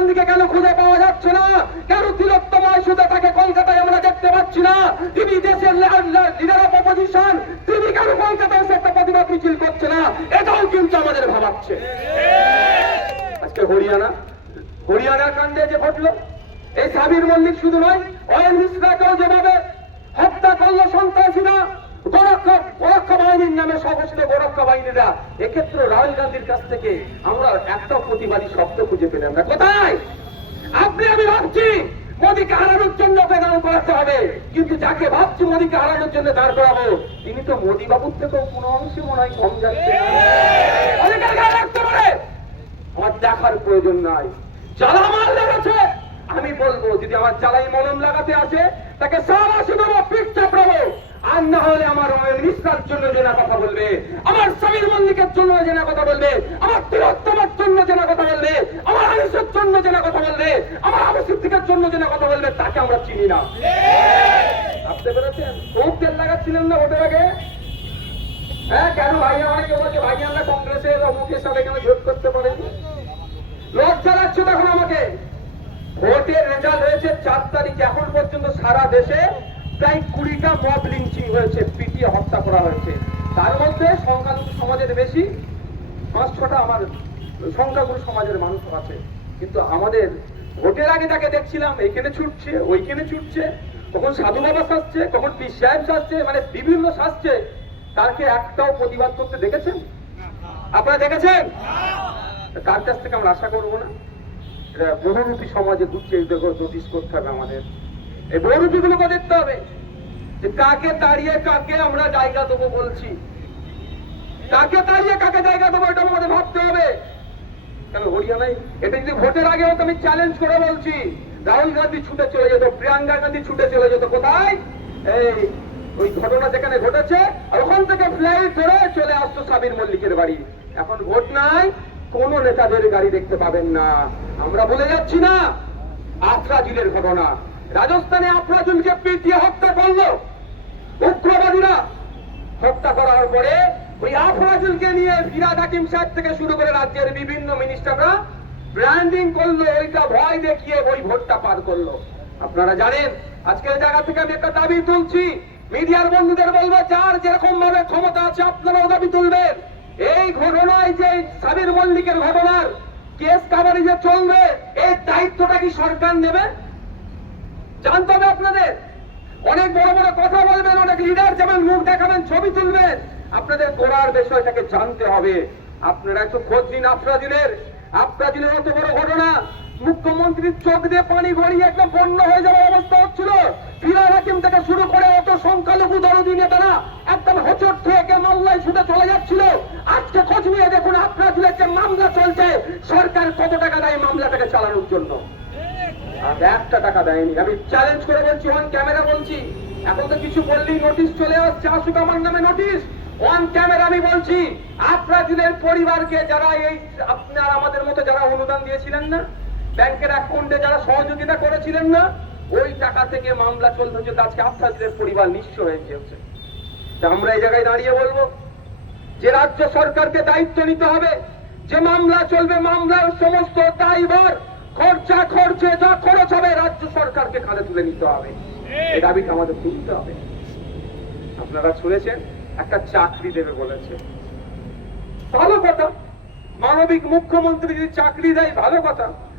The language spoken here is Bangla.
গান্ধীকে কেন খুঁজে পাওয়া যাচ্ছে না? কেন তিলোত্তমা ইস্যুতে তাকে কলকাতায় আমরা দেখতে পাচ্ছি না? তিনি দেশের লিডার অফ অপোজিশন, তিনি কেন কলকাতায় এসে একটা প্রতিবাদ মিছিল করছে না? এটাও কিন্তু আমাদের ভাবাচ্ছে। আজকে হরিয়ানার কাণ্ডে যে ঘটলো, এই সাবির মল্লিক শুধু নয়, অয়ন মিশ্রাকেও যেভাবে হত্যা করলো সন্ত্রাসীরা, গোরক্ষা বাহিনীর নামে সঘোষিত গোরক্ষা বাহিনীরা, এক্ষেত্রে রাহুল গান্ধীর কাছ থেকে আমরা একটা প্রতিবাদী শব্দ খুঁজে পেলাম না। কোথায়? আপনি আমি ভাবছি মোদীকে হারানোর জন্য দাঁড় করাতে হবে, কিন্তু যাকে ভাবছি মোদীকে হারানোর জন্য দাঁড় করাবো, তিনি তো মোদী বাবুর থেকেও কোনো অংশে মনে হয় কম যাচ্ছে। অনেকের গায়ে লাগতে পারে, আমার দেখার প্রয়োজন নাই। জ্বালা মাল লেগেছে, আমি বলবো যদি আমার জ্বালাই মলম লাগাতে আসে তাকে সাবাসী দেবো, পিঠ চাপড়াবো। আর না হলে আমার অয়ন মিশ্রার জন্য জেনা কথা বলবে, আমার সাবির মল্লিকের জন্য জেনা কথা বলবে, আমার তিলোত্তমার জন্য জেনা কথা বলবে, আমার আনিসের জন্য জেনা কথা বলবে, আমার আবু সিদ্দিকের জন্য জেনা কথা বলবে, তাকে আমরা চিনি না। ভাবতে পেরেছেন? খুব তেল লাগাচ্ছিলেন না ভোটের আগে? হ্যাঁ, কেন ভাইয়া অনেকে বলছে ভাই আমরা কংগ্রেসের অমুকের সাথে কেন জোট করতে পারেন? লজ্জা লাগছে তখন আমাকে। ভোটের রেজাল্ট হয়েছে 4 তারিখ, এখন পর্যন্ত সারা দেশে প্রায় 20টা মব লিঞ্চিং হয়েছে, পিটিয়ে হত্যা করা হয়েছে। তার মধ্যে সংখ্যালঘু সমাজের বেশি, 5-6টা আমার সংখ্যাগুরু সমাজের মানুষ আছে। কিন্তু আমাদের ভোটের আগে তাকে দেখছিলাম এইখানে ছুটছে, ওইখানে ছুটছে, কখন সাধু বাবা সাজছে, কখন পীর সাহেব সাজছে, মানে বিভিন্ন সাজছে। তাকে একটাও প্রতিবাদ করতে দেখেছেন? আপনারা দেখেছেন? কার কাছ থেকে আমরা আশা করবো না? বহুরূপী সমাজে নোটিশ করতে হবে আমাদের। এই বহুরূপী গুলোকে দেখতে হবে যে কাকে তাড়িয়ে কাকে আমরা জায়গা দেবো বলছি, কাকে তাড়িয়ে কাকে জায়গা দেবো, এটা আমাদের ভাবতে হবে। কেন হরিয়ানায় এটা যদি ভোটের আগে হতো, আমি চ্যালেঞ্জ করে বলছি, রাহুল গান্ধী ছুটে চলে যেত, প্রিয়াঙ্কা গান্ধী ছুটে চলে যেত কোথায়? এই ওই ঘটনা যেখানে ঘটেছে, আর ওখান থেকে ফ্লাইট ধরে চলে আসতো সাবির মল্লিকের বাড়ি। এখন ভোট নাই, কোন নেতাদের গাড়ি দেখতে পাবেন না। আমরা বলে যাচ্ছি না আফরাজুলের ঘটনা, রাজস্থানে আফরাজুলকে পিটিয়ে হত্যা করলো উগ্রবাদীরা। হত্যা করার পরে ওই আফরাজুলকে নিয়ে ফিরাদ হাকিম সাহেব থেকে শুরু করে রাজ্যের বিভিন্ন মিনিস্টাররা ব্র্যান্ডিং করলো, ওইটা ভয় দেখিয়ে ওই ভোটটা পার করলো। আপনারা জানেন, আজকের জায়গা থেকে আমি একটা দাবি তুলছি, মিডিয়ার বন্ধুদের বলবো, যার যেরকম ভাবে ক্ষমতা আছে আপনারাও দাবি তুলবেন। এই ঘটনায় যে সাবির মল্লিকের ঘটনার কেস কাভারেজ যে চলবে, এই দায়িত্বটা কি সরকার নেবে? জানতে হবে আপনাদের। অনেক বড় বড় কথা বলবেন, অনেক লিডার যেমন মুখ দেখাবেন, ছবি তুলবেন, আপনাদের গোড়ার বিষয়টাকে জানতে হবে। আপনারা একটু খোঁজ নিন আফরাজুলের এত বড় ঘটনা, মুখ্যমন্ত্রীর চোখ দিয়ে পানি গড়িয়ে একদম বন্য হয়ে যাওয়ার অবস্থা হচ্ছিল। ফিরাদ হাকিম থেকে শুরু করে অত সংখ্যালঘু দরদি নেতারা একদম হোঁচট থেকে মামলায় ছুটে চলে যাচ্ছিল। আজকে খোঁজ নিয়ে দেখুন আফরাজুলের যে মামলা চলছে, সরকার কত টাকা দেয় মামলাটাকে চালানোর জন্য? আর 1টা টাকা দেয়নি। আমি চ্যালেঞ্জ করে বলছি, অন ক্যামেরা বলছি, এখন তো কিছু বললেই নোটিশ চলে আসছে, আসুক আমার নামে নোটিশ। অন ক্যামেরা আমি বলছি, আফরাজুলের পরিবারকে যারা এই আপনার আমাদের মতো যারা অনুদান দিয়েছিলেন না, ব্যাংকের অ্যাকাউন্টে যারা সহযোগিতা করেছিলেন না, ওই টাকা থেকে মামলা চলছে, আজকে আফরাজুলের পরিবার নিঃস্ব হয়ে গিয়েছে। আমরা এই জায়গায় দাঁড়িয়ে বলবো যে রাজ্য সরকারকে দায়িত্ব নিতে হবে, যে মামলা চলবে মামলার সমস্ত দায়ভার খরচে যা খরচ হবে রাজ্য সরকারকে কাঁধে তুলে নিতে হবে। এই দাবিটা আমাদের তুলতে হবে। আপনারা শুনেছেন একটা চাকরি দেবে বলেছে, ভালো কথা, মানবিক মুখ্যমন্ত্রী যদি চাকরি দেয় ভালো কথা,